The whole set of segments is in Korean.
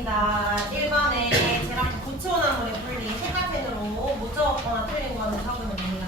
있습니다. 1번에 제랑 고체오나물의 분리 색깔펜으로 못 적었거나 틀린 거는 적으면 됩니다.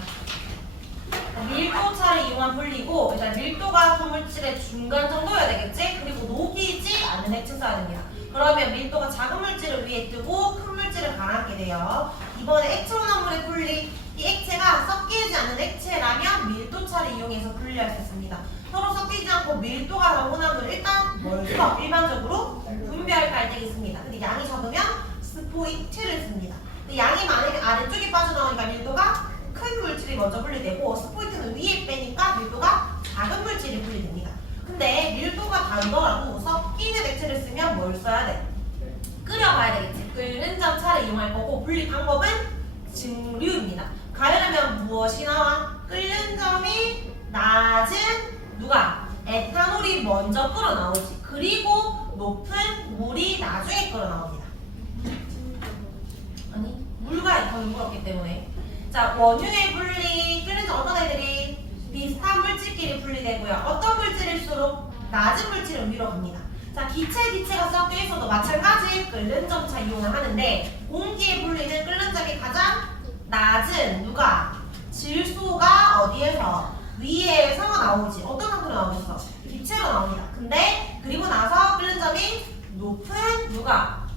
밀도차를 이용한 분리고 일단 밀도가 소물질의 중간 정도여야 되겠지? 그리고 녹이지 않는 액체 써야 됩니다. 그러면 밀도가 작은 물질을 위에 뜨고 큰 물질을 가라앉게 돼요. 이번에 액체오나물의 분리, 이 액체가 섞이지 않는 액체라면 밀도차를 이용해서 분리할 수 있습니다. 서로 섞이지 않고 밀도가 적은 오나물을 일단 먼저 일반적으로 분배할 갈등이 있습니다. 근데 양이 적으면 스포이트를 씁니다. 근데 양이 많으면 아래쪽에 빠져나오니까 밀도가 큰 물질이 먼저 분리되고 스포이트는 위에 빼니까 밀도가 작은 물질이 분리됩니다. 근데 밀도가 다르더라도 섞이는 액체를 쓰면 뭘 써야 돼? 끓여봐야 되겠지. 끓는 점차를 이용할 거고 분리 방법은 증류입니다. 가열하면 무엇이 나와? 끓는 점이 낮은 누가? 에탄올이 먼저 끓어나오지. 그리고 높은 물이 나중에 끓어나옵니다. 아니 물과 에탄올이 물었기 때문에. 자, 원흉의 분리, 끓는 점 어떤 애들이? 비슷한 물질끼리 분리되고요. 어떤 물질일수록 낮은 물질은 위로 갑니다. 자, 기체가 섞여 있어도 마찬가지 끓는 점차 이용을 하는데 공기의 분리는 끓는 점이 가장 낮은 누가? 질소가 어디에서? 위에서 나오지. 어떤 상태로 나오겠어? 기체로 나옵니다. 근데 그리고 나서 끓는 점이 높은 누가?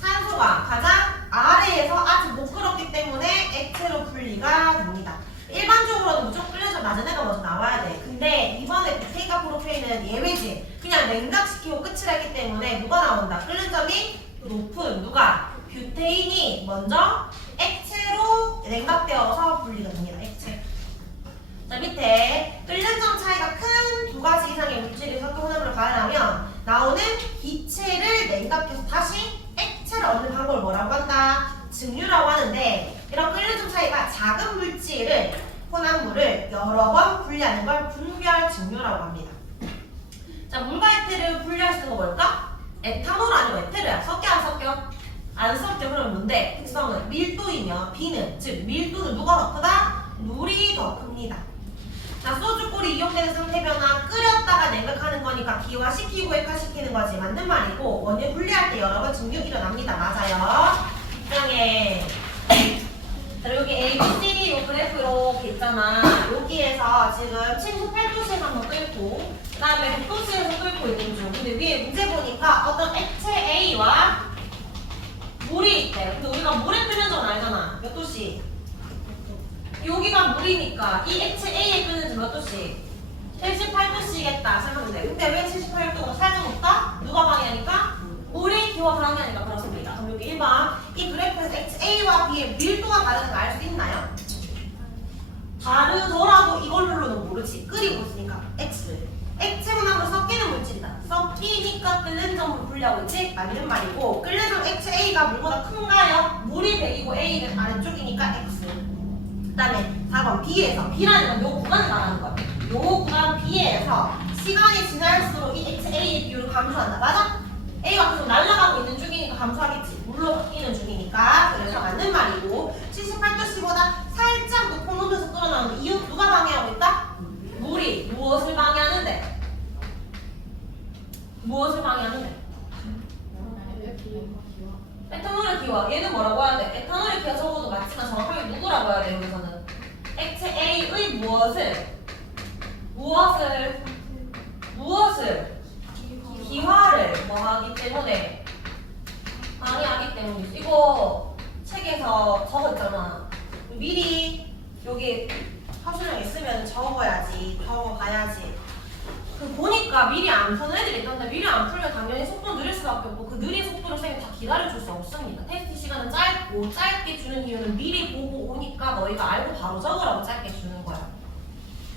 산소가 가장 아래에서 아직 못 끓었기 때문에 액체로 분리가 됩니다. 일반적으로는 무조건 끓는 점 낮은 애가 먼저 나와야 돼. 근데 이번에 부테인과 프로페인은 예외지. 그냥 냉각시키고 끝을 했기 때문에 누가 나온다? 끓는 점이 높은 누가? 뷰테인이 먼저 액체로 냉각되어서 분리가 됩니다. 액체. 자, 밑에 끓는 점 차이가 큰 두 가지 이상의 물질이 섞여 혼합으로 가열하면 나오는 기체를 냉각해서 다시 액체를 얻는 방법을 뭐라고 한다? 증류라고 하는데 이런 끓는 점 차이가 작은 물질을 혼합물을 여러 번 분리하는 걸 분별 증류라고 합니다. 자, 물과 에테르 분리할 수 있는 거 뭘까? 에탄올 아니고 에테르야. 섞여 안 섞여? 안 섞여. 그러면 뭔데? 특성은 밀도이며 B는 즉 밀도는 누가 더 크다? 물이 더 큽니다. 자, 소주골이 이용되는 상태 변화 끓였다가 냉각하는 거니까 기화시키고 액화시키는 거지 맞는 말이고 원유 분리할 때 여러 번 증류 일어납니다. 맞아요. 입장에 자, 여기 A, B, C, D 요 그래프 이렇게 있잖아. 여기에서 지금 친구 8도씨에서 한번 끓고 그 다음에 100도씨에서 끓고 있는 중. 근데 위에 문제 보니까 어떤 액체 A와 물이 있대. 근데 우리가 물에 끓는 건 알잖아. 몇 도씨? 여기가 물이니까 이 액체 A에 끓는 몇 도씨? 78도씨겠다 생각하면 돼. 근데 왜 78도가 살짝 높다? 누가 방해하니까? 물이 기와 방해하니까 그렇습니다. 그럼 여기 1번 이 그래프에서 액체 A와 B의 밀도가 다른 걸 알 수 있나요? 다르더라도 이걸로는 모르지. 끓이고 있으니까 X 액체 혼합으로 섞이는 물질이다. 섞이니까 끓는 점으로 분리하고 있지? 맞는 말이고 끓는 점 액체 A가 물보다 큰가요? 물이 100이고 A는 아래쪽이니까 X. 그 다음에 4번 B에서 B라는 건 요 구간을 말하는 거야. 요 구간 B에서 시간이 지날수록 이 액체 A의 비율을 감소한다. 맞아? A가 계속 날아가고 있는 중이니까 감소하겠지. 물로 바뀌는 중이니까. 그래서 맞는 말이고 78도씨보다 살짝 높은 온도에서 끓어나오는 이유 누가 방해하고 있다? 물이 무엇을 방해하는데? 무엇을 방해하는데? 에탄올의 기화. 얘는 뭐라고 해야 돼? 에탄올의 기화 적어도 맞지만 정확하게 누구라고 해야 돼? 여기서는 액체 A의 무엇을 기화를 뭐 하기 때문에 방해하기 때문이지. 이거 책에서 적었잖아. 미리 여기 하수령 있으면 적어야지. 적어가야지. 그 보니까 미리 안 푸는 애들이 있던데 미리 안 풀면 당연히 속도 느릴 수밖에 없고 그 느린 속도를 쌤이 다 기다려줄 수 없습니다. 테스트 시간은 짧고 짧게 주는 이유는 미리 보고 오니까 너희가 알고 바로 적으라고 짧게 주는 거야.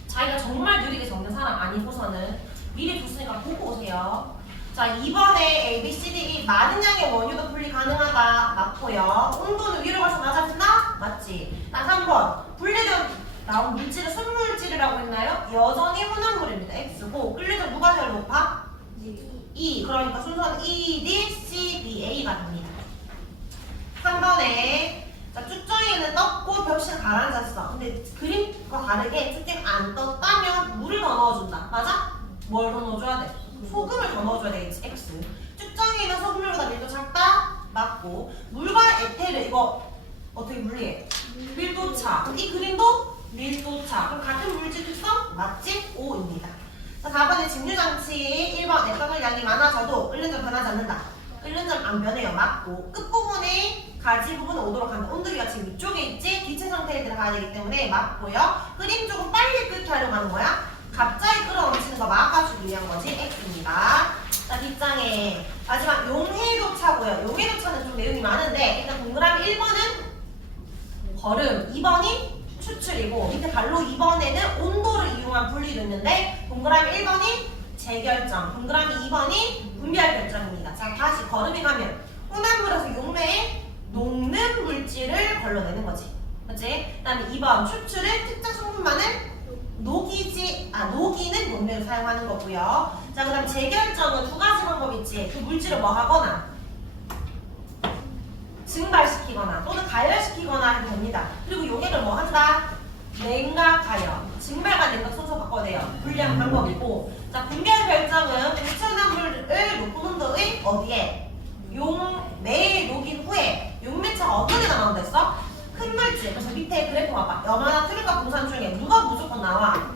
자기가 정말 느리게 적는 사람 아니고서는 미리 줬으니까 보고 오세요. 자, 2번에 A, B, C, D, E 많은 양의 원유도 분리 가능하다. 맞고요. 온도는 위로 가서 낮아진다? 맞지. 나 3번 분리된 나온 물질을 순물질이라고 했나요? 여전히 혼합물입니다. X고 끓는 누가 제일 높아? E. 그러니까 순서는 E, D, C, B, A가 됩니다. 3번에 자, 쭉정이는 떴고 벽시는 가라앉았어. 근데 그림과 다르게 쭉정이 안 떴다면 물을 더 넣어준다. 맞아? 뭘 더 넣어줘야 돼? 소금을 더 넣어줘야 되겠지. X. 쭉정이는 소금물보다 밀도 맞고 물과 에테르 이거 어떻게 분리해? 밀도차. 그럼 이 그림도 밀도차. 그럼 같은 물질 특성 맞지? O입니다. 자, 4번에 직류장치 1번 에탄올 양이 많아져도 끓는 점 변하지 않는다. 끓는 점 안 변해요. 맞고 끝부분에 가지 부분은 오도록 한다. 온도계가 지금 이쪽에 있지? 기체 상태에 들어가야 되기 때문에 맞고요. 끓임 조금 빨리 끓게 하려고 하는 거야. 갑자기 끓어넘치는 거 막아주기 위한 거지. X입니다. 자, 뒷장에 마지막 용해도차고요. 용해도차는 좀 내용이 많은데 일단 동그라미 1번은 걸음, 2번이 추출이고 밑에 갈로 2번에는 온도를 이용한 분리도 있는데 동그라미 1번이 재결정, 동그라미 2번이 분비할 결정입니다. 자, 다시 걸음에 가면 혼합물에서 용매에 녹는 물질을 걸러내는 거지. 그치? 그 다음에 2번 추출은 특정 성분만을 녹이는 용매로 사용하는 거고요. 자, 그 다음 재결정은 두 가지 방법이 있지. 그 물질을 뭐 하거나 증발시키거나 또는 가열시키거나 해도 됩니다. 그리고 용액을 뭐 한다? 냉각하여. 증발과 냉각 순서 바꿔야 돼요. 분리하는 방법이고. 자, 분별 결정은 고체화물을 높은 온도의 어디에? 용매에 녹인 후에 용매차가 어떤 데가 나온다 했어? 큰 물질. 그래서 밑에 그래프 봐봐. 염화나트륨과 붕산 중에 누가 무조건 나와?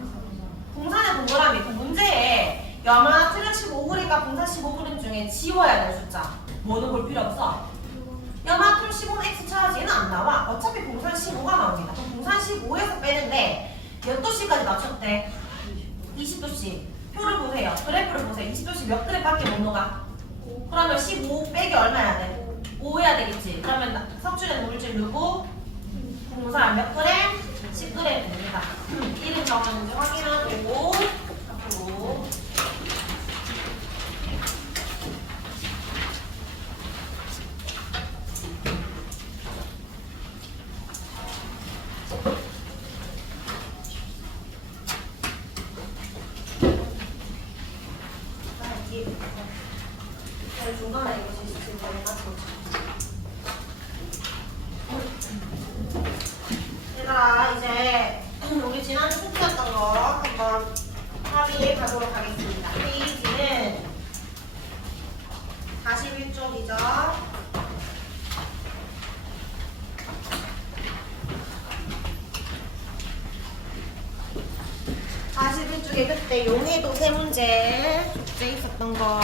붕산의 동그라미. 그 문제에 염화나트륨 15g과 붕산 15g 중에 지워야 될 숫자. 뭐는 볼 필요 없어. 염화나트륨 15는 X 쳐야지. 얘는 안 나와. 어차피 붕산 15가 나옵니다. 그럼 붕산 15에서 빼는데 몇 도씨까지 맞췄대? 20도씨. 표를 보세요. 그래프를 보세요. 20도씨 몇 그램밖에 못 녹아? 그러면 15 빼기 얼마야 돼? 5 해야 되겠지. 그러면 섭취되는 물질 누구? 붕산 몇 그램? 10g 됩니다. 1은 정하는지 확인하고 앞으로 중간에 이거 지금 얘들아 이제 우리 지난주 숙제했던 거 한번 합의해 가도록 하겠습니다. 페이지는 41쪽이죠. 41쪽에 그때 용해도 세 문제 숙제 있었던 거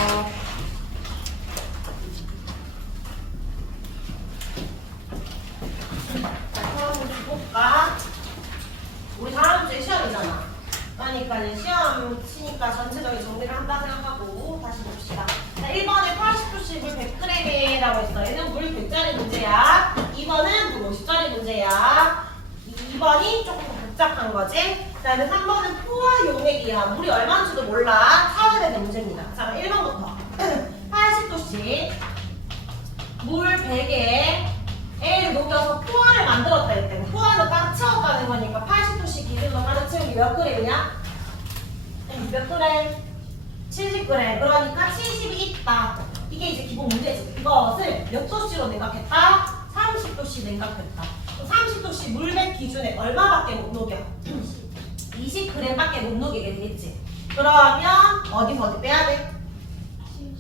우리 다음 주에 시험이잖아. 그러니까 이제 시험 치니까 전체적인 정리를 한다 생각하고 다시 봅시다. 자, 1번에 80도씨 물 100g이라고 했어. 얘는 물 100짜리 문제야. 2번은 물 50짜리 문제야. 2번이 조금 더 복잡한 거지. 그 다음에 3번은 포화 용액이야. 물이 얼마인지도 몰라. 찾아야 되는 문제입니다. 자, 1번부터 80도씨 물 100에 A를 녹여서 포화를 만들었다 했대. 포화를 딱 채웠다는 거니까 80도씨 기준으로 가득 채운 게 몇 그램이냐? 몇 그램? 70g. 그러니까 70이 있다. 이게 이제 기본 문제지. 이것을 몇 도씨로 냉각했다? 30도씨 냉각했다. 30도씨 물 100 기준에 얼마밖에 못 녹여? 20g밖에 못 녹이게 되겠지. 그러면 어디 빼야 돼?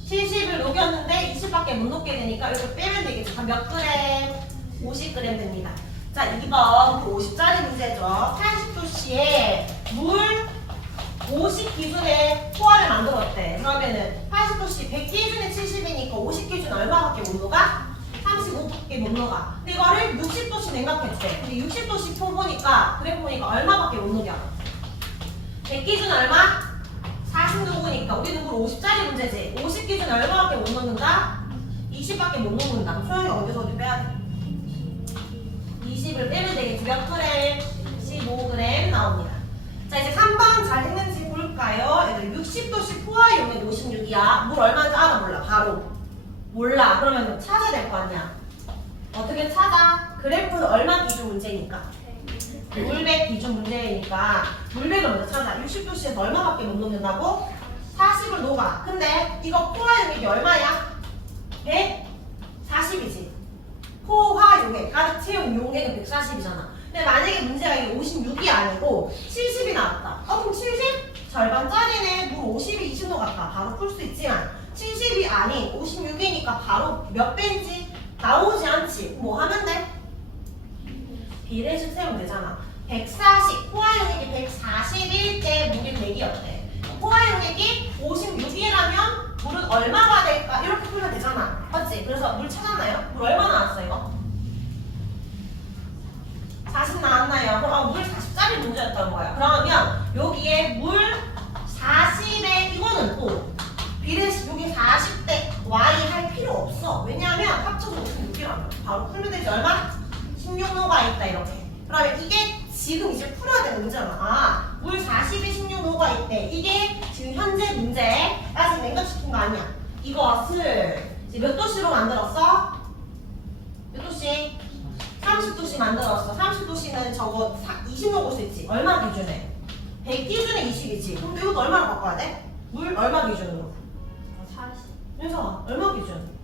70을 녹였는데 20밖에 못 녹게 되니까 이렇게 빼면 되겠지. 몇 그램? 50g 됩니다. 자, 2번 그 50짜리 문제죠. 80도씨에 물 50 기준에 포화를 만들었대. 그러면은 80도씨 100 기준에 70이니까 50 기준 얼마밖에 못 녹아? 35밖에 못 녹아. 근데 이거를 60도씨 냉각했대. 근데 60도씨 포 보니까 그래프 보니까 얼마밖에 못 녹여? 100 기준 얼마? 40 녹으니까 우리는 물 50짜리 문제지. 50 기준 얼마밖에 못 녹는다? 20밖에 못 녹는다. 소영이 어디서 어디 빼야 돼? 20을 빼면 되겠지. 몇 그램? 15g 나옵니다. 자, 이제 3번 잘 했는지 볼까요? 얘들 60도씨 포화용액 56이야. 물 얼마인지 알아 몰라? 바로 몰라. 그러면 찾아야 될 거 아니야. 어떻게 찾아? 그래프는 얼마 기준 문제니까. 물백 기준 문제니까 물백을 먼저 찾아. 60도씨에서 얼마밖에 못 녹는다고? 40을 녹아. 근데 이거 포화용액이 얼마야? 140이지. 포화용액 가득 채운 용액은 140이잖아. 근데 만약에 문제가 이게 56이 아니고 70이 나왔다. 그럼 70? 절반짜리네. 물 50이 20 녹았다. 바로 풀 수 있지만 70이 아닌 56이니까 바로 몇 배인지 나오지 않지. 뭐 하면 돼? 비례식 세우면 되잖아. 140, 포화용액이 141대 물이 100이었대. 포화용액이 56이라면 물은 얼마가 될까? 이렇게 풀면 되잖아. 맞지? 그래서 물 찾았나요? 물 얼마 나왔어 이거? 40 나왔나요? 그럼 물 40짜리 문제였던 거야. 그러면 여기에 물 40에 이거는 또 비례식 여기 40대 y 할 필요 없어. 왜냐하면 합쳐서 56이라면 바로 풀면 되지. 얼마? 16노가 있다 이렇게. 그러면 이게 지금 이제 풀어야 되는 문제잖아. 아, 물 40에 16노가 있대. 이게 지금 현재 문제 아직 냉각시킨 거 아니야. 이것을 이제 몇 도씨로 만들었어? 몇 도씨? 30도씨 만들었어. 30도씨는 저거 20노 수 있지. 얼마 기준에? 100 기준에 20이지. 그럼 이것도 얼마로 바꿔야 돼? 물 얼마 기준으로? 40. 윤서아 얼마 기준?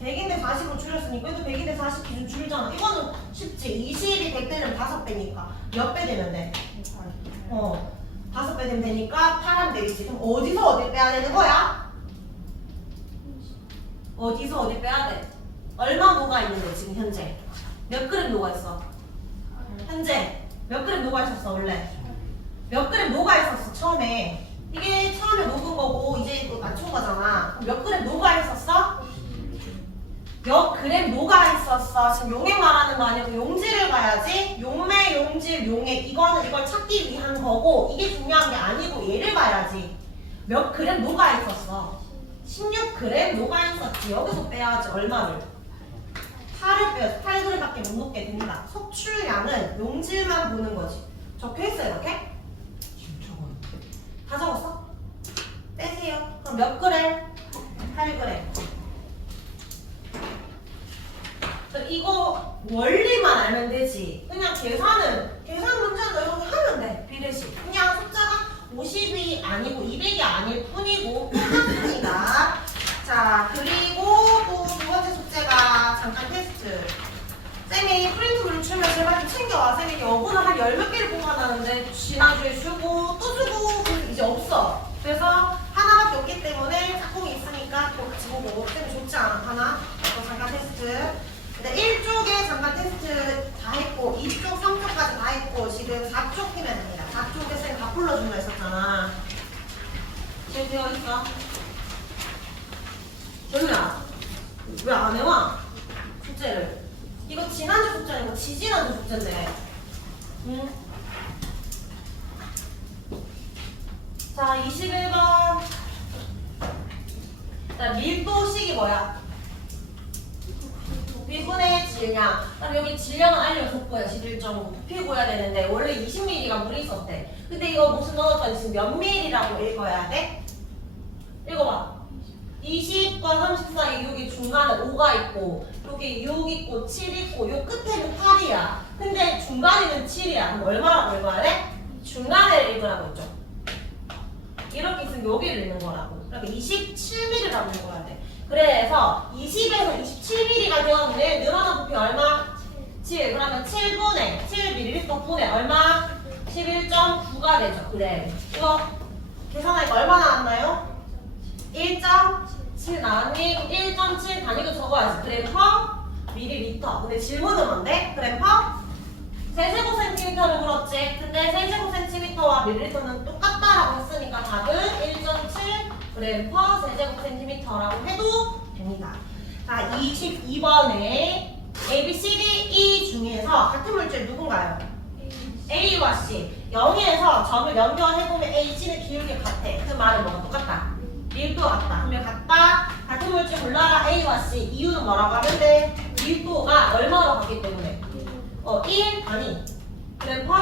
100인데 40으로 줄였으니까 이것도 100인데 40 기준 줄잖아. 이거는 쉽지. 20이 100대는 5배니까 몇 배 되면 돼? 5배 되면 되니까 8하면 되겠지. 그럼 어디서 어디 빼야 되는 거야? 어디서 어디 빼야 돼? 얼마 녹아 있는데 지금 현재? 몇 그램 녹아 있어? 현재 몇 그램 녹아 있었어 원래? 몇 그램 녹아 있었어 처음에? 이게 처음에 녹은 거고 이제 또 맞춘 거잖아. 그럼 몇 그램 녹아 있었어? 몇 그램 녹아 있었어. 지금 용액 말하는 거 아니고 용질을 봐야지. 용매, 용질, 용액 이거는 이걸 찾기 위한 거고 이게 중요한 게 아니고 얘를 봐야지. 몇 그램 녹아 있었어? 16g 녹아 있었지. 여기서 빼야지. 얼마를? 8을 빼야지. 8g밖에 못 녹게 된다. 속출량은 용질만 보는 거지. 적혀있어 이렇게? 다 적었어? 빼세요. 그럼 몇 그램? 8g. 이거 원리만 알면 되지. 그냥 계산 문제는 너 이렇게 하면 돼. 비례식. 그냥 숫자가 50이 아니고 200이 아닐 뿐이고 똑같습니다. 자, 그리고 또 두 번째 숙제가 잠깐 테스트. 쌤이 프린트물 주면 제발 좀 챙겨와. 쌤이 여분을 한 10몇 개를 뽑아놨는데 지난주에 주고 또 주고 이제 없어. 그래서 하나밖에 없기 때문에 짝꿍이 있으니까 또 같이 보고 쌤이 좋지 않아. 하나. 또 잠깐 테스트. 1쪽에 잠깐 테스트 다 했고 2쪽, 3쪽까지 다 했고 지금 4쪽 피면 됩니다. 4쪽에 쌤 다 불러준다 했었잖아. 잘 되어 있어? 정우야 왜 안 해와? 숙제를 이거 지난주 숙제 아니고 지지난주 숙제인데 응? 자 21번 자 밀도식이 뭐야? 부피분의 질량. 그럼 여기 질량은 알려줬고요. 11.5 부피 구해야 되는데 원래 20ml가 물이 있었대. 근데 이거 무슨 넣었더니 지금 몇 ml라고 읽어야 돼? 읽어봐. 20과 30 사이 여기 중간에 5가 있고 여기 6 있고 7 있고 요 끝에는 8이야. 근데 중간에는 7이야. 그럼 얼마라고 읽어야 돼? 중간에 읽으라고 했죠. 이렇게 있으면 여기를 읽는 거라고. 그러니까 27ml라고 읽어야 돼. 그래서 20에서 27ml가 되었는데 늘어난 부피 얼마? 7. 그러면 7분의 7ml 분의 얼마? 11.9가 되죠. 그래. 이거 계산하니까 얼마 나왔나요? 1.7 나왔니? 1.7 단위로 적어야지. 그램 퍼 밀리리터. 근데 질문은 뭔데? 그램 퍼 세제곱센티미터를 물었지. 근데 세제곱센티미터와 밀리리터는 똑같다라고 했으니까 답은 1.7 그램 퍼 세제곱센티미터라고 해도 됩니다. 자, 22번에 A, B, C, D, E 중에서 같은 물질 누군가요? A와 C. 0에서 점을 연결해보면 A, C는 기울기 같아. 그 말은 뭐가 똑같다? 밀도가 같다. 그러면 같다. 같은 물질 골라라 A와 C. 이유는 뭐라고 하면 돼? 밀도가 얼마로 같기 때문에 1 단위 그램 퍼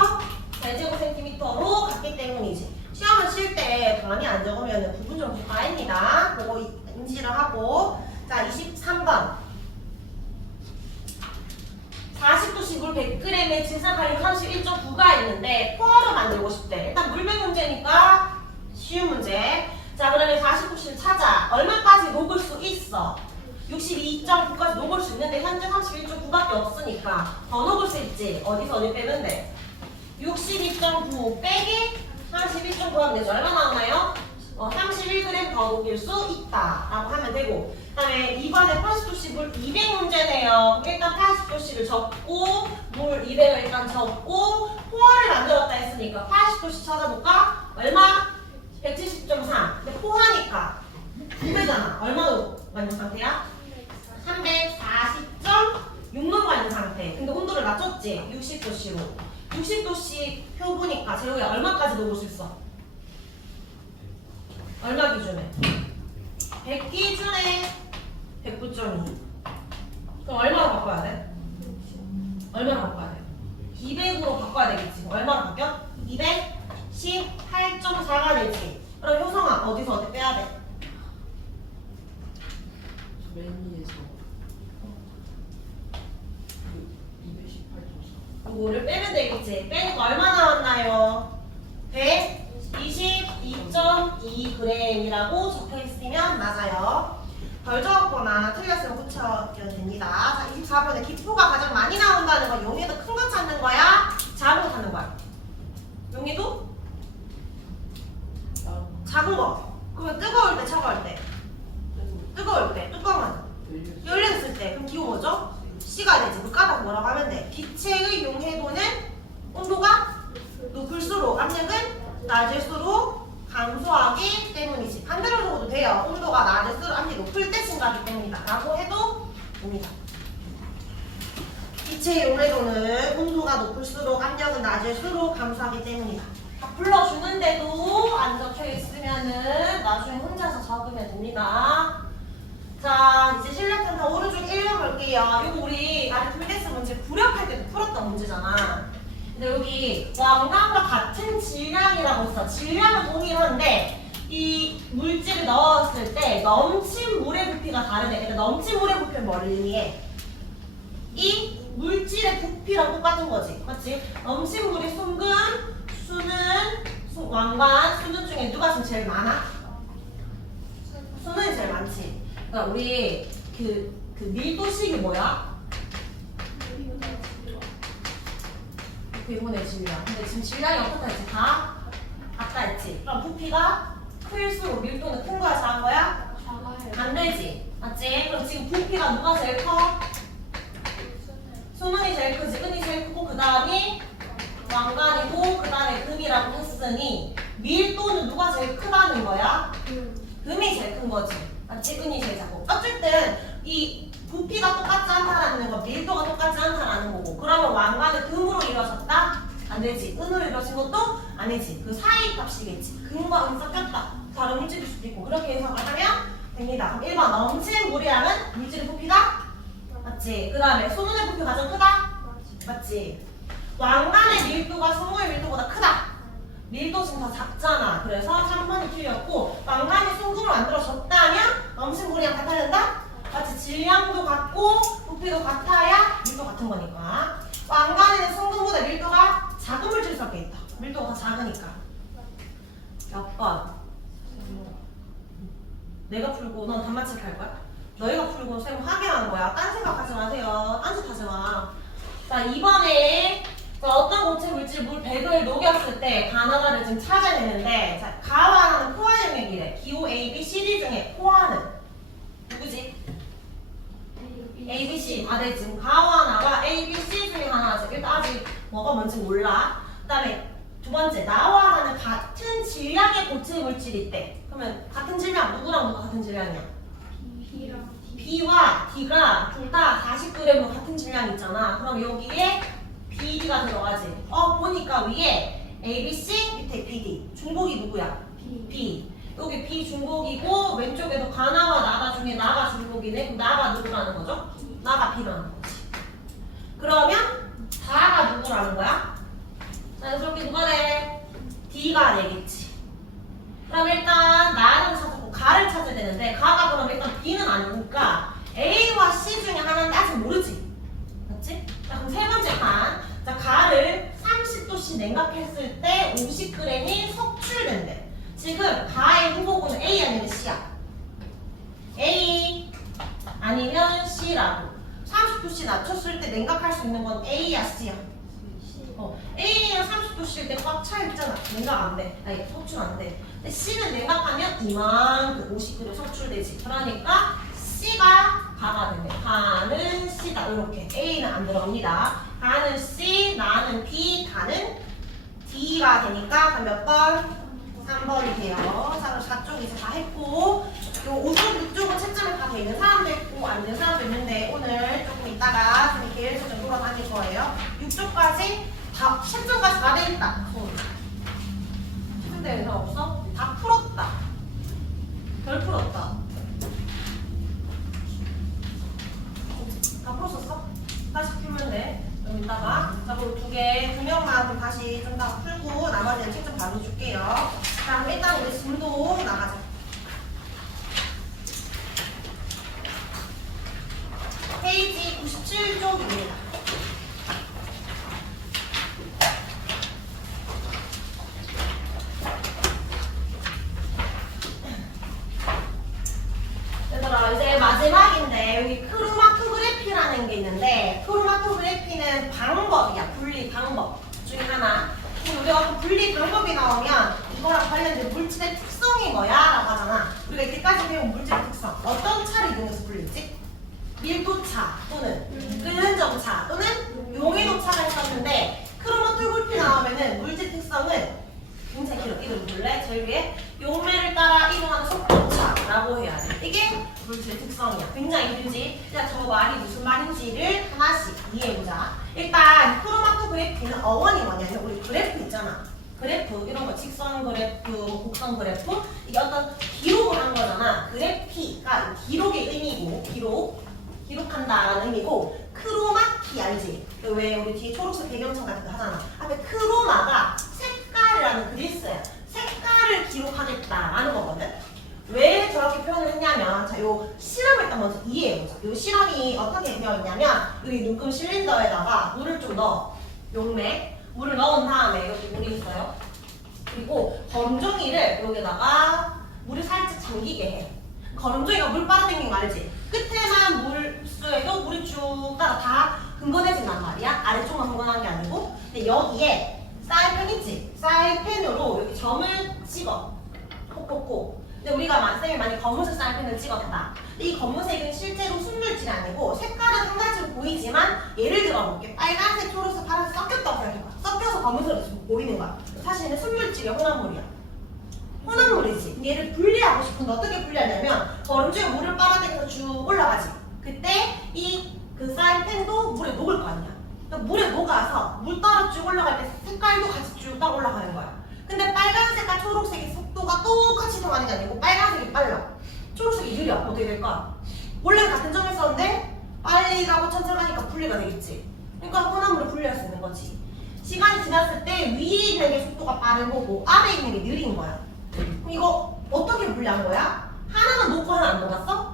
세제곱센티미터로 같기 때문이지. 시험을 칠 때 단위 안 적으면 부분적으로 다입니다. 그거 인지를 하고. 자, 23번 40도씨 물 100g에 질산칼륨 31.9가 있는데 포화로 만들고 싶대. 일단 물백 문제니까 쉬운 문제. 자, 그러면 40도씨를 찾아. 얼마까지 녹을 수 있어? 62.9까지 녹을 수 있는데 현재 31.9밖에 없으니까 더 녹을 수 있지. 어디서 어디 빼면 돼? 62.9 빼기 31.9 하면 되죠. 얼마 나오나요? 31g 더 녹일 수 있다 라고 하면 되고, 그 다음에 이번에 80도씨 물 200문제네요. 일단 80도씨를 적고 물 200을 일단 적고 포화를 만들었다 했으니까 80도씨 찾아볼까? 얼마? 170.3. 근데 포화니까 9배잖아. 얼마로 만든 상태야? 340.6도가 있는 상태. 근데 온도를 낮췄지? 60도씨로. 60도씨 표 보니까 재호야 얼마까지 녹을 수 있어? 얼마 기준에? 100 기준에 109.2. 그럼 얼마로 바꿔야 돼? 얼마로 바꿔야 돼? 200으로 바꿔야 되겠지. 얼마로 바뀌어? 218.4가 되지. 그럼 효성아 어디서 어디 빼야 돼? 맨위에서 218.4. 이거를 빼면 되겠지. 빼니까 얼마 나왔나요? 122.2g이라고 적혀있으면 맞아요. 덜 적었거나 틀렸으면 붙여주면 됩니다. 자, 24번에 기포가 가장 많이 나온다는 건 용해도 큰 거 찾는 거야? 작은 거 찾는 거야? 용해도? 작은 거. 그러면 뜨거울 때, 차가울 때? 뜨거울 때, 뚜껑은? 열렸을 때. 그럼 기호 뭐죠? C가 되지. 물가닥 뭐라고 하면 돼? 기체의 용해도는 온도가 높을수록 압력은 낮을수록 감소하기 때문이지. 반대로 적어도 돼요. 온도가 낮을수록 압력이 높을 때 증가하기 때문이다 라고 해도 됩니다. 기체의 용해도는 온도가 높을수록 압력은 낮을수록 감소하기 때문이다. 다 불러주는데도 안 적혀있으면은 나중에 혼자서 적으면 됩니다. 자, 이제 실력센터 오른쪽 1번 볼게요. 이거 우리 아리트메티스 문제 구력할 때도 풀었던 문제잖아. 근데 여기 왕관과 같은 질량이라고 했어. 질량은 동일한데 이 물질을 넣었을 때 넘친 물의 부피가 다르네. 그러니까 넘친 물의 부피는 뭘 의미해? 이 물질의 부피랑 똑같은 거지. 맞지? 넘친 물이 순근, 수는, 왕관, 수는 중에 누가 지금 제일 많아? 수는이 제일 많지. 그러니까 우리 그 밀도식이 뭐야? 이번에 질량. 근데 지금 질량이 어떻다 했지? 다 같다 했지? 그럼 부피가 클수록 밀도는 큰 거야? 작은 거야? 작아요. 안 되지. 맞지? 그럼 지금 부피가 누가 제일 커? 수능이 제일 크지. 은이 제일 크고 그 다음이 왕관이고 그 다음에 금이라고 했으니 밀도는 누가 제일 크다는 거야? 금이 제일 큰 거지. 맞지? 은이 제일 작고. 어쨌든 이 부피가 똑같지 않다라는 건 밀도가 똑같지 않다라는 거고, 그러면 왕관은 금으로 이루어졌다? 안 되지. 은으로 이루어진 것도 아니지. 그 사이 값이겠지. 금과 은 섞였다. 다른 물질일 수도 있고. 그렇게 해석을 하면 됩니다. 그럼 1번 넘친 물이라면 물질의 부피가 맞지. 그 다음에 소문의 부피가 가장 크다? 맞지. 왕관의 밀도가 소문의 밀도보다 크다. 밀도 지금 더 작잖아. 그래서 3번이 틀렸고, 왕관이 순금으로 만들어졌다면 넘친 물이랑 같아야 된다? 같이 질량도 같고 부피도 같아야 밀도 같은 거니까. 왕관에는 순금보다 밀도가 작은 물질이 섞여 있다. 밀도가 더 작으니까. 몇 번? 내가 풀고 넌 단마치 할 거야? 너희가 풀고 쌤 확인하는 거야. 딴 생각하지 마세요. 딴짓하지 마. 자, 이번에 어떤 고체 물질 물 100을 녹였을 때 가나다를 지금 찾아내는데, 자, 가와는 포화 영역이래. 기호 A, B, C, D 중에 포화는 누구지? A, B, C. 아, 네, 지금 가와나가 A, B, C 중에 하나지. 일단 아직 뭐가 뭔지 몰라. 그 다음에 두 번째, 나와 하나는 같은 질량의 고체 물질이 있대. 그러면 같은 질량, 누구랑 누가 같은 질량이야? B와 D가 둘 다 40g으로 같은 질량 있잖아. 그럼 여기에 BD가 들어가지. 보니까 위에 ABC, 밑에 BD. 중복이 누구야? B. 여기 B 중복이고 왼쪽에도 가나와 나가 중에 나가 중복이네. 그럼 나가 누구라는 거죠? 나가 B라는 거지. 그러면 다가 누구라는 거야? 자, 저렇게 누가 돼? D가 되겠지. 그럼 일단 나를 찾았고 가를 찾아야 되는데, 가가 그럼 일단 B는 아니니까 A와 C 중에 하나인데 아직 모르지. 맞지? 자, 그럼 세 번째 판. 자, 가를 30도씨 냉각했을 때 50g이 석출된대. 지금 가의 후보군은 A 아니면 C야? A 아니면 C라고. 30도씨 낮췄을 때 냉각할 수 있는 건 A야, C야? A는 30도씨일 때 꽉 차 있잖아. 냉각 안 돼. 아니, 석출 안 돼. 근데 C는 냉각하면 이만큼 50kg 속출되지. 그러니까 C가 가가 되네. 가는 C다. 이렇게 A는 안 들어갑니다. 가는 C, 나는 B, 가는 D가 되니까 그럼 몇 번? 3번이 돼요. 자, 그럼 4쪽 이제 다 했고 요 5쪽, 6쪽은 채점이 다 돼 있는 사람도 있고 안 되는 사람도 있는데 오늘 조금 이따가 좀 계획서 좀 돌아다닐 거예요. 6쪽까지 다 채점까지 다 돼 있다. 채점대 영상 없어? 다 풀었다. 덜 풀었다. 다 풀었었어? 다시 풀면 돼. 그럼 이따가 자 그리고 두 명만 좀 다시 좀 다 풀고 나머지는 채점 바로 줄게요. 자 그럼 일단 우리 진도 나가자. 페이지 97쪽입니다. 얘들아 이제 마지막인데 여기 크로마토그래피라는 게 있는데 크로마토그래피는 방법이야. 분리 방법 중에 하나. 우리가 어떤 분리 방법이 나오면 이거랑 관련된 물질의 특성이 뭐야? 라고 하잖아. 우리가 이때까지 배운 물질의 특성 어떤 차를 이용해서 불리지? 밀도차 또는 끓는점차 또는 용해도차가 있었는데 크로마토그래피 나오면은 물질 특성은 굉장히 길어. 이름 볼래? 제일 위에 용매를 따라 이동하는 속도차라고 해야 돼. 이게 물질의 특성이야. 굉장히 길지? 자, 저 말이 무슨 말인지를 하나씩 이해해보자. 일단 크로마토그래피는 어원이 뭐냐면 우리 그래프 있잖아. 그래프 이런 거 직선 그래프, 곡선 그래프 이게 어떤 기록을 한 거잖아. 그래피가 기록의 의미고 기록한다라는 의미고 크로마키 알지? 왜 우리 뒤에 초록색 배경창 같은 거 하잖아. 앞에 크로마가 색깔이라는 글이 있어요. 색깔을 기록하겠다라는 거거든. 왜 저렇게 표현을 했냐면 자, 요 실험을 일단 먼저 이해해보자. 요 실험이 어떻게 되어 있냐면 여기 눈금 실린더에다가 물을 좀 넣어. 용매 물을 넣은 다음에 여기 물이 있어요. 그리고 거름종이를 여기다가 물을 살짝 잠기게 해. 거름종이가 물 빨아당기는 거 알지? 끝에만 물 흡수해도 물이 쭉 따라 다 흥건해진단 말이야. 아래쪽만 흥건한 게 아니고. 근데 여기에 사인펜 있지? 사인펜으로 여기 점을 찍어. 콕콕콕. 근데 우리가 쌤이 많이 검은색 사인펜을 찍었다. 근데 이 검은색은 실제로 순물질이 아니고 색깔은 한 가지로 보이지만 예를 들어 볼게. 빨간색, 초록색, 파란색 섞였다고 생각해봐. 섞여서 검은색으로 보이는 거야. 사실은 순물질이야, 혼합물이야. 혼합물이지. 얘를 분리하고 싶은데 어떻게 분리하냐면 거름중에 물을 빨아당겨서 쭉 올라가지. 그때 그 사인펜도 물에 녹을 거 아니야. 그러니까 물에 녹아서 물 따라 쭉 올라갈 때 색깔도 같이 쭉 따라 올라가는 거야. 근데 빨간색과 초록색의 속도가 똑같이 이동하는 게 아니고 빨간색이 빨라. 초록색이 느려. 어떻게 될까? 원래 같은 점에 있었는데 빨리 가고 천천히 가니까 분리가 되겠지. 그러니까 혼합물을 분리할 수 있는 거지. 시간이 지났을 때 위에 있는 게 속도가 빠른 거고 아래에 있는 게 느린 거야. 그럼 이거 어떻게 분리한 거야? 하나는 녹고 하나 안 녹았어?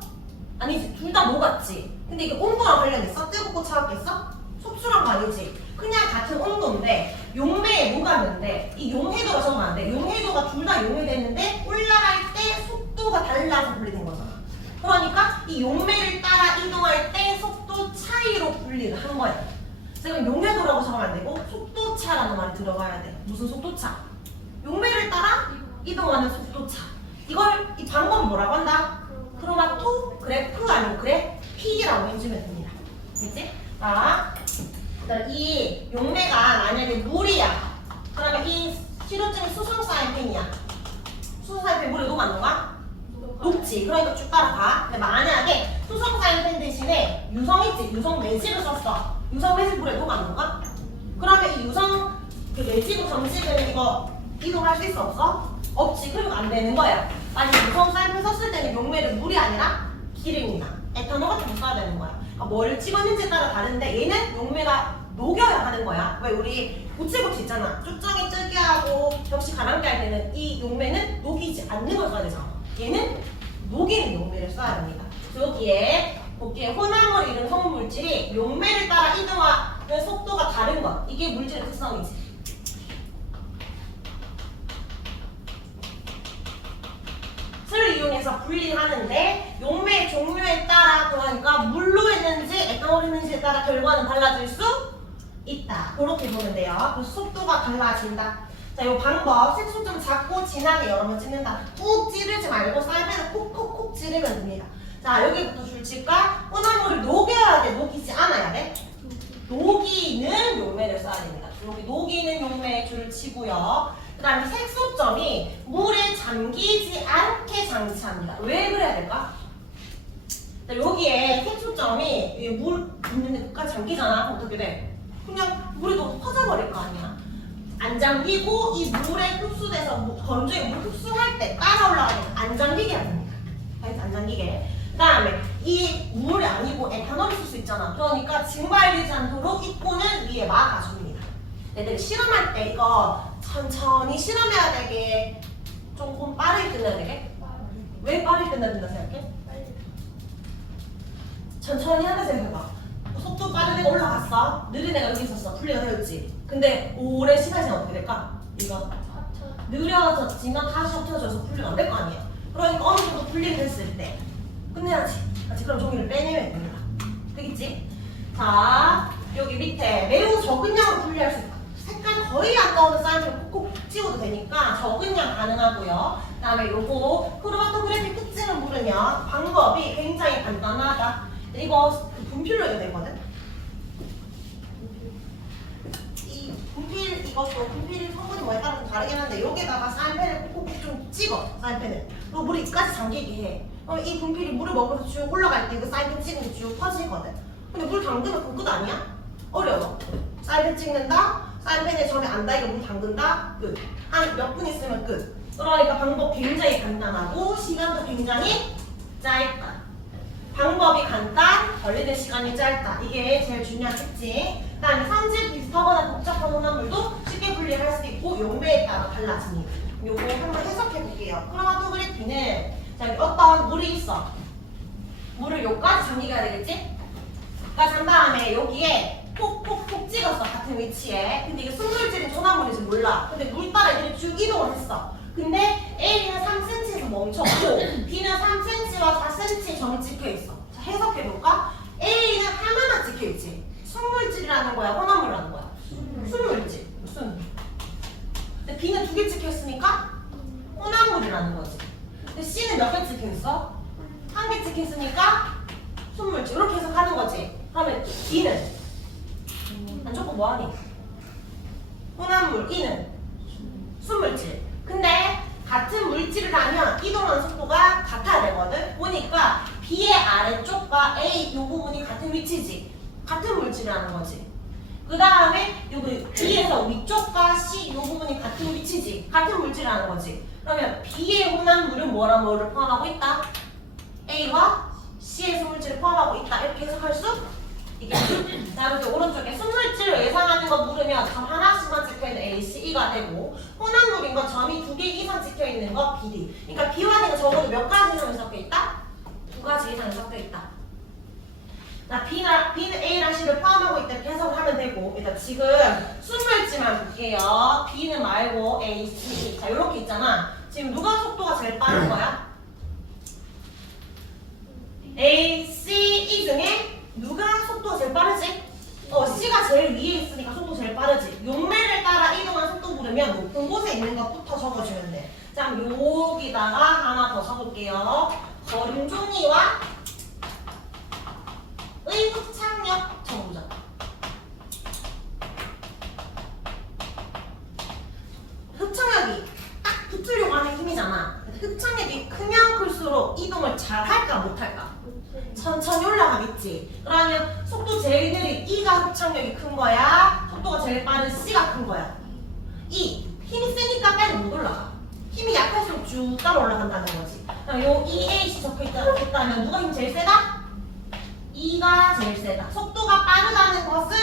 아니지. 둘 다 녹았지. 근데 이게 온도랑 관련있어? 뜨겁고 차갑겠어? 속출한 거 아니지? 그냥 같은 온도인데 용매에 녹았는데 이 용해도가 적으면 안 돼. 용해도가 둘 다 용해됐는데 올라갈 때 속도가 달라서 분리된 거잖아. 그러니까 이 용매를 따라 이동할 때 속도 차이로 분리를 한 거야. 지금 용해도라고 적으면 안 되고 속도차라는 말이 들어가야 돼. 무슨 속도차? 용매를 따라 이동하는 속도차. 이 방법은 뭐라고 한다? 크로마토그래프 아니면 그래피라고 해주면 됩니다. 됐지? 자, 이 용매가 만약에 물이야. 그러면 이 시료증이 수성 사인펜이야. 수성 사인펜 물에 녹아 안 녹아? 녹지. 그러니까 쭉 따라가. 근데 만약에 수성 사인펜 대신에 유성 있지? 유성 매직을 썼어. 유성 매직 물에 녹아 안 녹아? 그러면 이 유성 그 매직으로 점식을 이거 이동할 수 있어 없어? 없지. 그러면 안 되는 거야. 만약 유성 사인펜 썼을 때는 용매를 물이 아니라 기름이나 에탄올 같은 거 써야 되는 거야. 그러니까 뭘 찍었는지에 따라 다른데 얘는 용매가 녹여야 하는 거야. 왜 우리 고체고체 있잖아. 쭉정이 찌개하고 역시 가랑비 할 때는 이 용매는 녹이지 않는 걸 써야 되잖아. 얘는 녹이는 용매를 써야 됩니다. 여기에 볼게요. 혼합물이 이런 성분물질이 용매를 따라 이동하는 속도가 다른 것. 이게 물질의 특성이지. 를 이용해서 분리하는데 용매의 종류에 따라 그러니까 물로 했는지 에탄올 했는지에 따라 결과는 달라질 수 있다. 그렇게 보면 돼요. 그래서 속도가 달라진다. 자, 이 방법 색소점 작고 진하게 여러 번 찍는다. 꾹 찌르지 말고 사인펜을 콕콕콕 찌르면 됩니다. 자, 여기부터 줄칠까? 혼합물을 녹여야 돼, 녹이지 않아야 돼? 녹이는 용매를 써야 됩니다. 여기 녹이는 용매에 줄을 치고요. 그 다음에 색소점이 물에 잠기지 않게 장치합니다. 왜 그래야 될까? 여기에 색소점이 물 있는데 끝까지 잠기잖아. 그럼 어떻게 돼? 그냥 물이 더 퍼져버릴 거 아니야. 안 잠기고 이 물에 흡수돼서 건조에 물 흡수할 때 따라 올라가면 안 잠기게 합니다. 알겠지? 안 잠기게. 그 다음에 이 물이 아니고 에탄올이 있을 수 있잖아. 그러니까 증발되지 않도록 이 콘을 위에 막아줍니다. 애들이 실험할 때 이거 천천히 실험해야 되게 조금 빠르게 끝내야 되게? 왜 빠르게 끝내야 된다 생각해? 천천히 한다 생각해봐. 속도 빠른 애가 올라갔어. 느린 애가 여기 있었어. 분리가 되었지. 근데 오래 시간이 지나면 어떻게 될까? 이거 느려졌지만 다시 합쳐져서 분리가 안 될 거 아니야. 그러니까 어느 정도 분리가 됐을 때 끝내야지. 같이 그럼 종이를 빼내면 됩니다. 되겠지? 자, 여기 밑에 매우 적은 양으로 분리할 수 있다. 색깔 거의 안 나오는 사이즈를 콕콕 찍어도 되니까 적은 양 가능하고요. 그 다음에 요거 크로마토그래피 특징을 모르면 방법이 굉장히 간단하다. 이거 분필로 해도 되거든? 이 분필, 이것도 분필 성분이 뭐에 따라 좀 다르긴 한데 여기다가 사인펜을 콕콕 좀 찍어, 사인펜을. 그리고 물이 이까지 잠기게 해. 그럼 이 분필이 물을 먹으면서 쭉 올라갈 때 그 사인펜 찍은 게 쭉 퍼지거든. 근데 물 담그면 그 끝 아니야? 어려워. 사인펜 찍는다, 사인펜에 점이 안 닿게 물 담근다, 끝. 한 몇 분 있으면 끝. 그러니까 방법 굉장히 간단하고 시간도 굉장히 짧다. 방법이 간단, 걸리는 시간이 짧다. 이게 제일 중요한 특징. 그 다음에 성질 비슷하거나 복잡한 혼합물도 쉽게 분리할 수 있고 용매에 따라 달라집니다. 요거 한번 해석해 볼게요. 크로마토그래피는 자, 여기 어떤 물이 있어. 물을 여기까지 잠기게 해야 되겠지? 여기까지 한 다음에 여기에 콕콕콕 찍었어. 같은 위치에. 근데 이게 순물질인지 혼합물인지 몰라. 근데 물 따라 이렇게 쭉 이동을 했어. 근데 A는 3cm에서 멈췄고 B는 3cm와 4cm의 점이 찍혀있어. 자, 해석해볼까? A는 하나만 찍혀있지. 순물질이라는 거야? 혼합물이라는 거야? 순물질. 순. 근데 B는 2개 찍혀있으니까 혼합물이라는 거지. 근데 C는 몇 개 찍혀있어? 1개 찍혀있으니까 순물질. 이렇게 해석하는 거지. 그러면 D는? 안 좋고 뭐하니? 혼합물. E는? 순물질. 근데 같은 물질을 하면 이동하는 속도가 같아야 되거든. 보니까 B의 아래쪽과 A 이 부분이 같은 위치지. 같은 물질이라는 거지. 그 다음에 여기 B에서 위쪽과 C 이 부분이 같은 위치지. 같은 물질이라는 거지. 그러면 B의 혼합물은 뭐랑 뭐를 포함하고 있다? A와 C의 순물질을 포함하고 있다. 이렇게 해석할 수 있겠지? 자, 이렇게 오른쪽에 순물질을 예상하는 거 물으면 점 하나씩만 찍혀있는 A, C, E가 되고 혼합물인 건 점이 2개 이상 찍혀있는 거 B, D. 그러니까 B와 D는 적어도 몇 가지 이상이 섞여있다? 2가지 이상이 섞여있다. 자, B는 A랑 C를 포함하고 있다 이렇게 해석을 하면 되고 일단 지금 순물질만 볼게요. B는 말고 A, C, E. 자, 이렇게 있잖아. 지금 누가 속도가 제일 빠른 거야? A, C, E 중에 누가 속도가 제일 빠르지? C가 제일 위에 있으니까 속도 제일 빠르지. 용매를 따라 이동한 속도 부르면 높은 곳에 있는 것부터 적어주면 돼. 자, 그럼 여기다가 하나 더 적을게요. 걸음종이와 의 흡착력 적어보자. 흡착력이 딱 붙으려고 하는 힘이잖아. 흡착력이 크면 클수록 이동을 잘 할까 못할까? 천천히 올라가겠지. 그러면 속도 제일 느린 E가 흡착력이 큰 거야? 속도가 제일 빠른 C가 큰 거야? E. 힘이 세니까 빨리 못 올라가. 힘이 약할수록 쭉 따라 올라간다는 거지. 그럼 요 EAC 적혀있다면 누가 힘 제일 세다? E가 제일 세다. 속도가 빠르다는 것은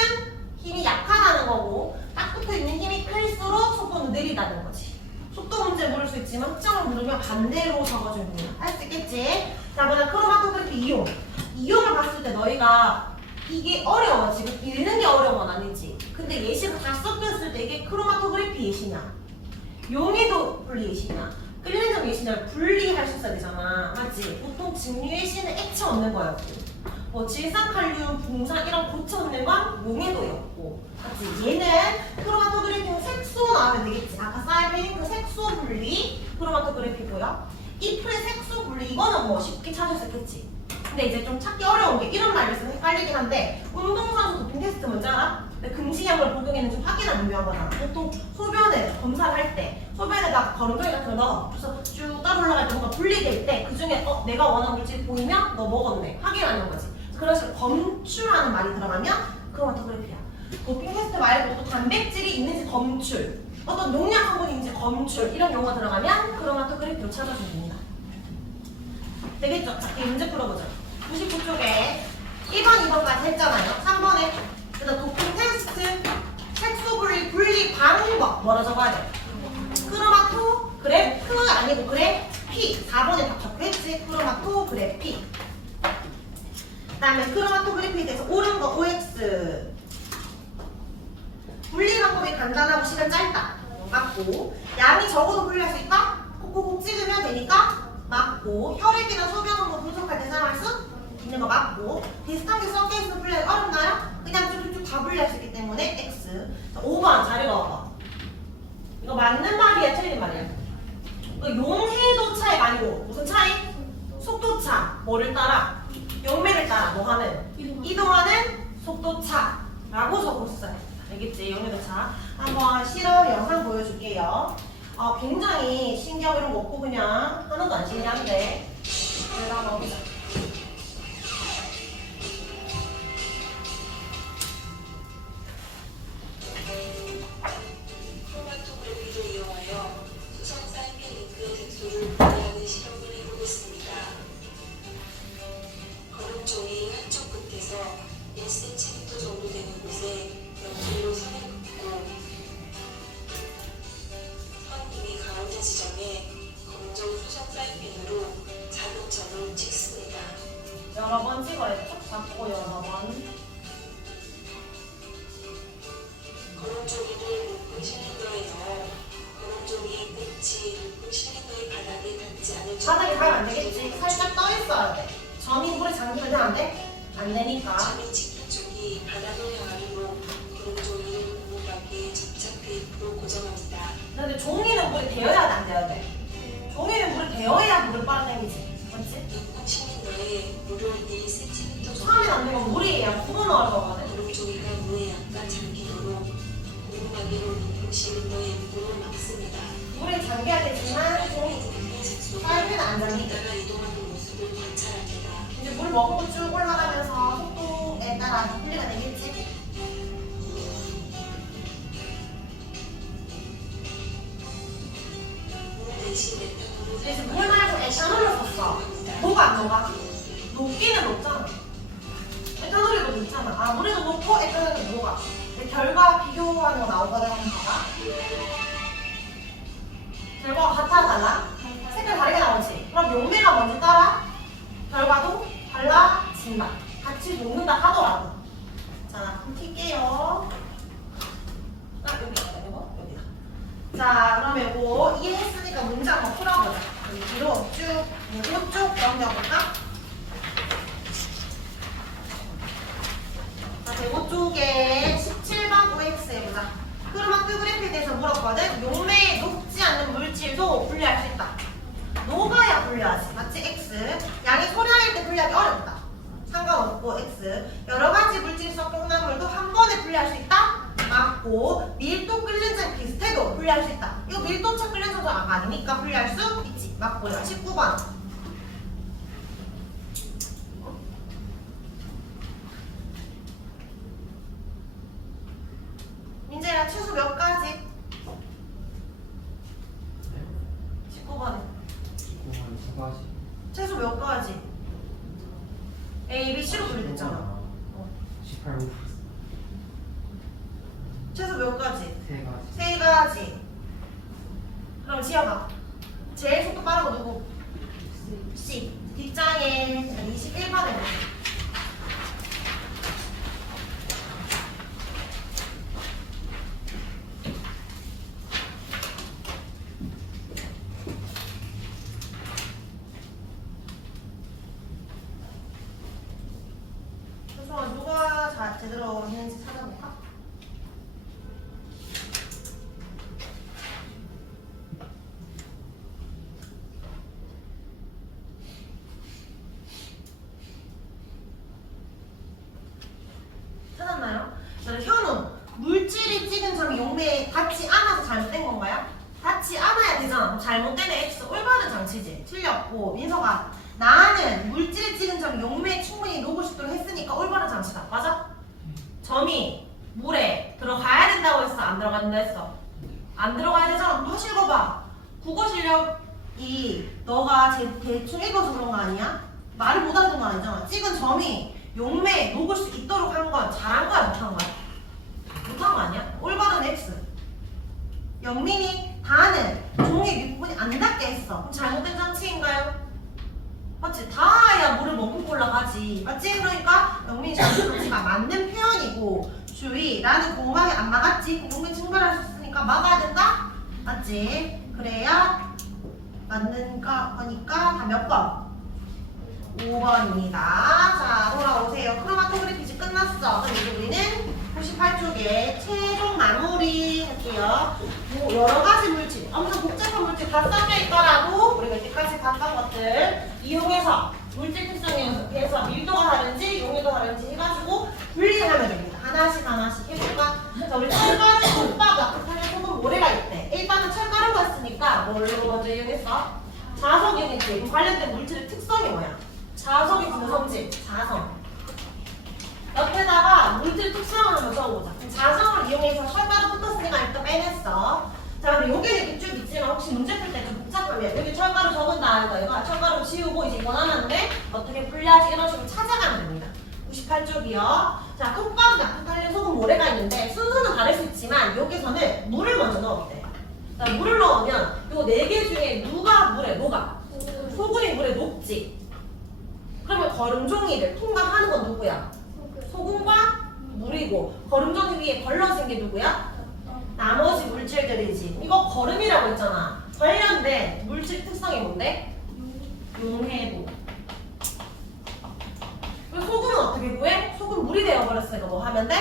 힘이 약하다는 거고 딱 붙어있는 힘이 클수록 속도는 느리다는 거지. 속도 문제 물을 수 있지만 흡착을 물으면 반대로 적어주는 거야. 할 수 있겠지? 자, 그다음 크로마토그래피 이용. 이용을 봤을 때 너희가 이게 어려워. 지금 읽는 게 어려운 건 아니지. 근데 예시가 다 섞였을 때 이게 크로마토그래피 예시냐? 용해도 분리 예시냐? 끌리는 점 예시냐를 분리할 수 있어야 되잖아. 맞지? 보통 증류 예시는 액체 없는 거였고 뭐 질산칼륨, 붕산 이런 고체 없는 건 용해도였고, 맞지? 얘는 크로마토그래피는 색소 나오면 되겠지. 아까 사이베인 그 색소 분리 크로마토그래피고요. 이 풀의 색소 분리 이거는 뭐 쉽게 찾을 수 있겠지. 근데 이제 좀 찾기 어려운 게 이런 말을 쓰면 헷갈리긴 한데 운동선수 도핑 테스트 뭔지 알아? 금지약을 복용했는지 확인하는 유효한 거잖아. 보통 소변에 검사를 할 때 소변에다가 거름돌이 같은 거 넣어. 그래서 쭉 따라 올라갈 때 뭔가 분리될 때 그 중에 내가 원하는 물질 보이면 너 먹었네 확인하는 거지. 그런 식으로 검출하는 말이 들어가면 크로마토그래피야. 도핑 테스트 말고 또 단백질이 있는지 검출, 어떤 농약 성분인지 검출 이런 용어가 들어가면 크로마토그래피로 찾아주면 됩니다. 되겠죠? 자, 이 문제 풀어보자. 99쪽에 1번, 2번까지 했잖아요. 3번에 그래서 도핑 테스트 색소 분리 방법 뭐라 적어야 돼? 크로마토그래프 아니고 그래피 4번에 다 적혀있지. 크로마토그래피. 그 다음에 크로마토그래피에 대해서 옳은 거 OX. 분리 방법이 간단하고 시간 짧다. 맞고. 양이 적어도 분리할 수 있다? 콕콕콕 찍으면 되니까 맞고. 혈액이나 소변 성분 분석할 때 사용할 수 있는 거 맞고. 비슷하게 섞여있으면 분리하기 어렵나요? 그냥 쭉쭉쭉 다 분리할 수 있기 때문에 X. 자, 5번 잘 읽어봐. 이거 맞는 말이야 틀린 말이야? 용해도 차이가 아니고 무슨 차이? 속도차. 뭐를 따라? 용매를 따라 뭐 하는? 이동하는 속도차라고 적었어요. 알겠지? 용해도차. 한번 실험 영상 보여줄게요. 굉장히 신기하고 이런 거 없고 그냥 하나도 안 신기한데 내가 한번 보자. 크로마토그래피를 이용하여 수성사이클링크 색소를 분리하는 실험을 해보겠습니다. 거름종이 한쪽 끝에서 1cm 정도 되는 곳에 연필로 선을 긋고 선 위의 가운데 지점에 검정 수성사이펜으로 작은 점을 찍습니다. 여러 번 찍어야 쭉 잡고 여러 번. 거름종이를 높은 실린더에 넣어 거름종이의 끝이 높은 실린더의 바닥에 닿지 않을 바닥에 정도로 닿으면 안 되겠지. 살짝 떠 있어야 돼. 점이 물에 잠기면 안 돼? 안 되니까. 점이 찍힌 쪽이 바닥을 향하도록 거름종이를 고무바퀴에 접착 테이프로 고정합니다. 근데 종이는 물에 데워야 안 돼야 돼. 종이는 물에 데워야 물을 빨아당기지. 맞지? 높은 실린더에 물을 1cm 정도 처음엔 안 되고 물이에요. 부어 넣을 거거든. 거름종이가 물에 약간 잠기도록 고무바퀴로 높은 실린더에 물을 막습니다. 물에 잠겨야 되지만 종이 사이펜 안 잠기게. 따라 이동하는 모습을 관찰합니다. 이제 물 먹고 쭉 올라가면서 속도에 따라 분리가 되겠지. 대신 물 말고 에탄올을 썼어. 녹아 안 녹아? 녹기는 녹잖아. 에탄올에도 녹잖아. 아 물에도 녹고 에탄올에도 녹아. 근데 결과 비교하는 거 나오거든. 한번 봐봐. 결과가 같아 달라? 색깔 다르게 나오지? 그럼 용매가 뭔지 따라? 결과도 달라진다. 같이 녹는다 하더라도. 자, 그럼 킬게요. 여기다, 여기다. 자, 그럼 이거 이해했으니까 문제 한번 풀어보자. 여기 뒤로 쭉, 이쪽 넘겨볼까? 자, 대고 쪽에 17번 OX 해보자. 크로마토그래피에 대해서 물었거든? 용매에 녹지 않는 물질도 분리할 수 있다. 녹아야 분리하지. 맞지? X. 양이 소량일 때 분리하기 어렵다. 상관없고 X. 여러 가지 물질 속 콩나물도 한 번에 분리할 수 있다. 맞고. 밀도 끓는 장 비슷해도 분리할 수 있다. 이거 밀도차 끓는 장도 아니니까 분리할 수 있지. 맞고. 19번. 민재야 최소 몇 가지? 19번. 최소 몇 가지? A, B, C로 분리됐잖아. 18호 최소 몇 가지? 3가지. 세 가지. 그럼 지어봐. 제일 속도 빠른 거 누구? C. 뒷장에 21번에 수아 누가 제대로 했는지 찾아볼까? 찾았나요? 저는 현우 물질이 찍은 점이 용매에 닿지 않아서 잘못된 건가요? 닿지 않아야 되잖아. 그럼 잘못된 X 올바른 장치지. 틀렸고 민서가 나는 물질이 찍은 점이 용매에 충분히 녹을 수 있도록 했으니까 올바른 장치다. 맞아? 점이 물에 들어가야 된다고 했어? 안 들어간다 했어? 안 들어가야 되잖아. 다시 읽어봐. 국어 실력이 너가 대충 읽어서 그런 거 아니야? 말을 못 알아듣는 거 아니잖아. 찍은 점이 용매에 녹을 수 있도록 한 건 잘한 거야? 못한 거야? 못한 거 아니야? 올바른 X. 영민이 다는 종이 윗부분이 안 닿게 했어. 그럼 잘못된 장치인가요? 맞지? 닿아야 물을 머금고 올라가지. 맞지? 그러니까 영민이 잘못된 장치가 맞는 표현이고 주의라는 고음하게 안 막았지? 공공이 증발할 수 있으니까 막아야 된다? 맞지? 그래야 맞는 거니까 다 몇 번? 5번입니다. 자, 돌아오세요. 크로마토그래피 이제 끝났어. 그럼 이제 우리는 98쪽에 최종 마무리 할게요. 뭐 여러 가지 물질, 엄청 복잡한 물질 다 섞여 있더라도 우리가 이때까지 봤던 것들 이용해서 물질 특성에서 밀도가 다른지 용도가 다른지 해가지고 분리하면 됩니다. 하나씩 하나씩 해볼까? 자, 우리 철가루, 솥밥, 약국하는 소금, 모래가 있대. 일단은 철가루가 있으니까 뭘로 먼저 이용했어? 자석 이용했지. 그럼 관련된 물질의 특성이 뭐야? 자석이 중성질, 자성. 옆에다가 물질 특성을 한번 적어보자. 자성을 이용해서 철가루 붙었으니까 일단 빼냈어. 자, 그럼 여기는 이렇게 쭉 있지만 혹시 문제 풀 때 좀 복잡하면 여기 철가루 적은다 이거 이거 철가루 지우고 이제 이거 남았는데 어떻게 풀려야지 이런 식으로 찾아가면 됩니다. 98쪽이요. 자, 콩가루, 나프탈린, 소금, 모래가 있는데 순서는 다를 수 있지만 여기서는 물을 먼저 넣어볼게요. 자, 물을 넣으면 요 4개 중에 누가 물에 녹아? 소금이 물에 녹지. 그러면 거름종이를 통과하는 건 누구야? 소금과 물이고 거름종이 위에 걸러진 게 누구야? 나머지 물질들이지. 이거 거름이라고 했잖아. 관련된 물질 특성이 뭔데? 용해도. 그리고 소금은 어떻게 구해? 소금 물이 되어버렸으니까 뭐 하면 돼?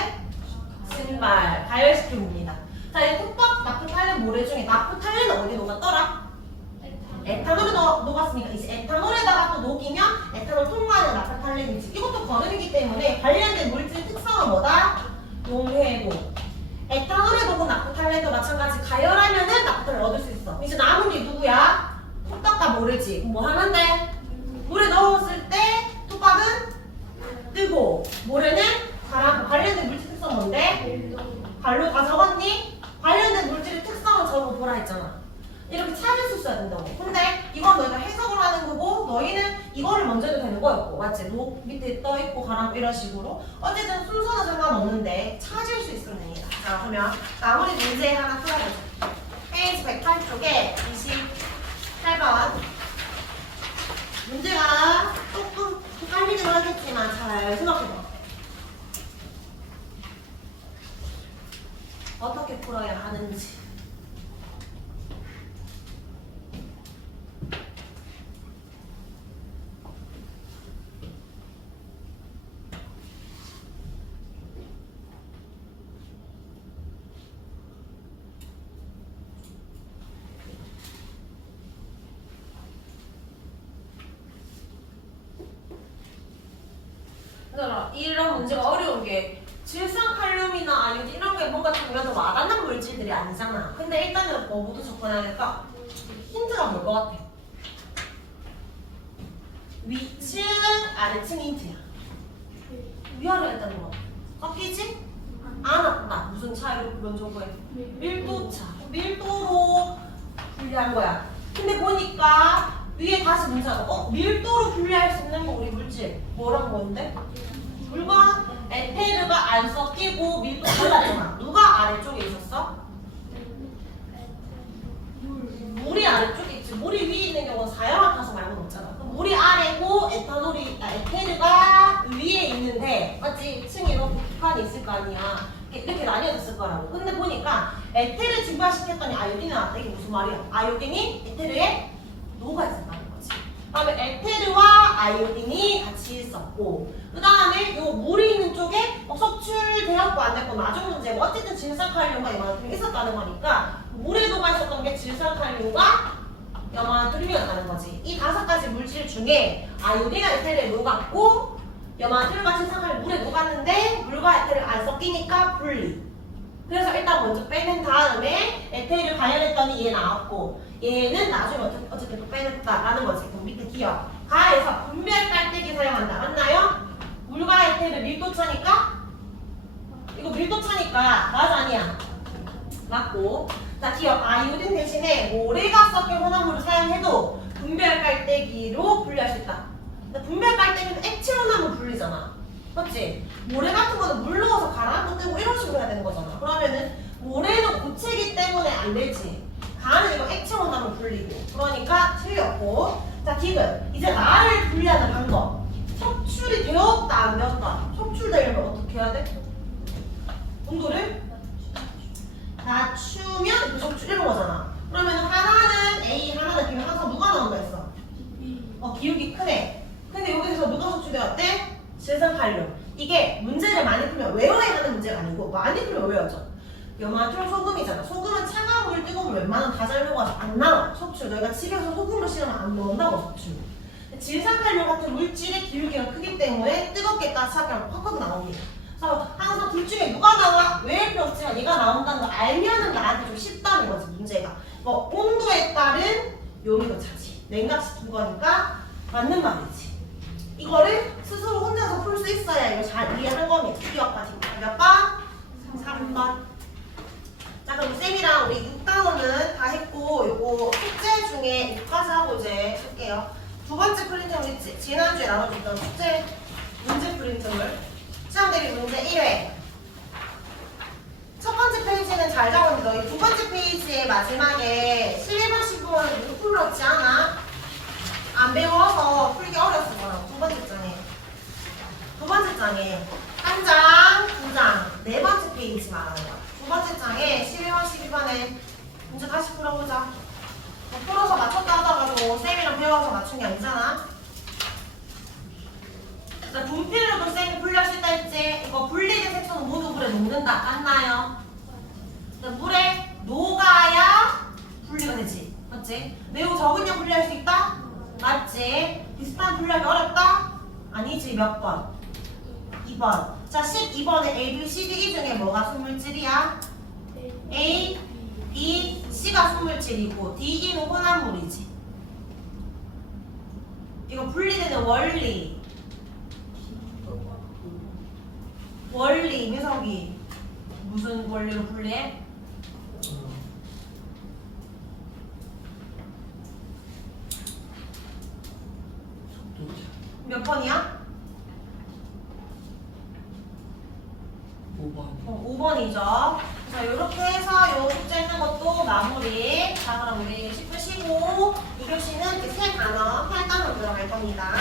증발, 발열시켜봅니다. 자, 이 톡밥, 나프탈린, 모래 중에 나프탈린은 어디 녹았더라? 에탄올에 녹았으니까 이제 에탄올에다가 또 녹이면 에탄올 통과하는 나프탈린이지. 이것도 거름이기 때문에 관련된 물질 특성은 뭐다? 용해도. 에탄올에 녹은 나프탈린도 마찬가지 가열하면은 나프탈린을 얻을 수 있어. 이제 남은 게 누구야? 톡밥과 모래지. 그럼 뭐 하면 돼? 물에 넣었을 때 톡밥은 뜨고 모래는 가라앉고. 관련된 물질 특성 뭔데? 발로 다 적었니? 관련된 물질의 특성을 적어보라 했잖아. 이렇게 찾을 수 있어야 된다고. 근데 이건 너희가 해석을 하는 거고 너희는 이거를 먼저 해도 되는 거였고 맞지? 녹 밑에 떠있고 가라앉고 이런 식으로 어쨌든 순서는 상관없는데 찾을 수 있으면 됩니다. 자, 그러면 마무리 문제 하나 풀어보자. 페이지 108쪽에 28번 문제가 조금 헷갈리긴 하겠지만 잘 생각해봐. 어떻게 풀어야 하는지. 이런 문제가 어려운 게 질산칼륨이나 아니면 이런 게 뭔가 중요해서 와닿는 물질들이 아니잖아. 근데 일단은 뭐부터 접근해야 될까? 힌트가 뭘 것 같아? 위층, 아래층 힌트야. 위아래 했다는 거. 꺾이지? 안 왔다. 무슨 차이로 먼저 구해? 밀도차. 밀도로 분리한 거야. 근데 보니까 위에 다시 문자가 밀도로 분리할 수 있는 거 우리 물질 뭐란 건데? 물과 에테르가 안 섞이고 밀도 달랐잖아. 누가 아래쪽에 있었어? 물이 아래쪽에 있지. 물이 위에 있는 경우는 사용학가서 말고는 없잖아. 그럼 물이 아래고 에테르가 위에 있는데 맞지? 층이 이렇게 칸이 있을 거 아니야. 이렇게 나뉘어졌을 거라고. 근데 보니까 에테르 증발시켰더니 아요딘이 나왔다. 이게 무슨 말이야? 아요딘이 에테르에 녹아있었다는 거지. 그다음에 에테르와 아이오딘이 같이 있었고, 그 다음에 요 물이 있는 쪽에 석출되었고 안 됐고 나중 문제고 어쨌든 질산칼륨과 염화나트륨이 있었다는 거니까 물에 녹아 있었던 게 질산칼륨과 염화나트륨이었다는 거지. 이 5가지 물질 중에 아이오딘과 에테르에 녹았고 염화나트륨과 질산칼륨 물에 녹았는데 물과 에테르가 안 섞이니까 분리. 그래서 일단 먼저 빼낸 다음에 에테르 가열했더니 얘 나왔고 얘는 나중에 어쨌든 또 빼냈다라는 거지. 그럼 밑에 기억. 가에서 분별 깔때기 사용한다. 맞나요? 물과 에테르 밀도 차니까? 이거 밀도 차니까 맞아 아니야? 맞고. 자 기억. 아이오딘 대신에 모래가 섞인 혼합물을 사용해도 분별 깔때기로 분리할 수 있다. 분별 깔때기는 액체 혼합물 분리잖아. 맞지? 모래 같은 거는 물 넣어서 가라앉고 뜨고 이런 식으로 해야 되는 거잖아. 그러면은 모래는 고체기 때문에 안 되지. 가는 이거 액체 혼합물 분리고. 그러니까 틀렸고. 자 디귿. 이제 나를 분리하는 방법. 섭출이 되었다 안 되었다. 섭출되려면 어떻게 해야 돼? 온도를 낮추면 그 섭출 이런 거잖아. 그러면 하나는 A 하나는 B면 항상 누가 나온다 했어? 기울기 크네. 근데 여기서 누가 섭출되었대? 질산칼륨. 이게 문제를 많이 풀면 외워야 하는 문제가 아니고 많이 풀면 외워져. 염화나트륨 소금이잖아. 소금은 차가운 물, 뜨거운 물 웬만하면 다 잘 녹아서 안 나와. 섭출. 너희가 집에서 소금으로 씻으면 안 나온다고 섭출. 질산칼륨 같은 물질의 기울기가 크기 때문에 뜨겁게 따뜻하게 하면 팍팍 나옵니다. 그래서 항상 둘 중에 누가 나와? 외울 필요 없지만 얘가 나온다는 거 알면은 나한테 좀 쉽다는 거지 문제가. 뭐 온도에 따른 요리도 차지. 냉각시킨 거니까 맞는 말이지. 이거를 스스로 혼자서 풀 수 있어야 이거 잘 이해한 겁니다. 기억하지. 몇 번? 3번. 자 그럼 쌤이랑 우리 6단원은 다 했고 요거 숙제 중에 6까지 하고 이제 쓸게요. 두 번째 프린트물 있지? 지난주에 나눠줬던 숙제 문제 프린트물 시험 대비 문제 1회. 첫 번째 페이지는 잘 적었는데 너희 두 번째 페이지의 마지막에 11번 15번을 못 풀었지 않아? 안 배워서 풀기 어렸을 거라고. 두 번째 장에. 두 번째 장에 한 장, 두 장, 네 번째 페이지 말하는 거야. 두 번째 장에 11번, 12번에 문제 다시 풀어보자. 뭐 풀어서 맞췄다 하다가도 쌤이랑 배워서 맞춘 게 아니잖아. 자, 분필로도 쌤이 분리할 수 있다 했지? 이거 분리된 색소는 모두 물에 녹는다. 맞나요? 물에 녹아야 분리가 되지. 맞지? 매우 적은 양 분리할 수 있다? 맞지? 비슷한 분리하기 어렵다? 아니지. 몇 번? 2번. 자, 12번에 A, B, C, D 중에 뭐가 순물질이야? A, B, C가 순물질이고 D, E는 혼합물이지. 이거 분리되는 원리. 원리, 민석이 무슨 원리로 분리해? 몇 번이야? 5번. 5번이죠. 자, 이렇게 해서 요 숙제 있는 것도 마무리. 자, 그럼 우리 10분 쉬고 2교시는 세 단어, 8단원 들어갈 겁니다.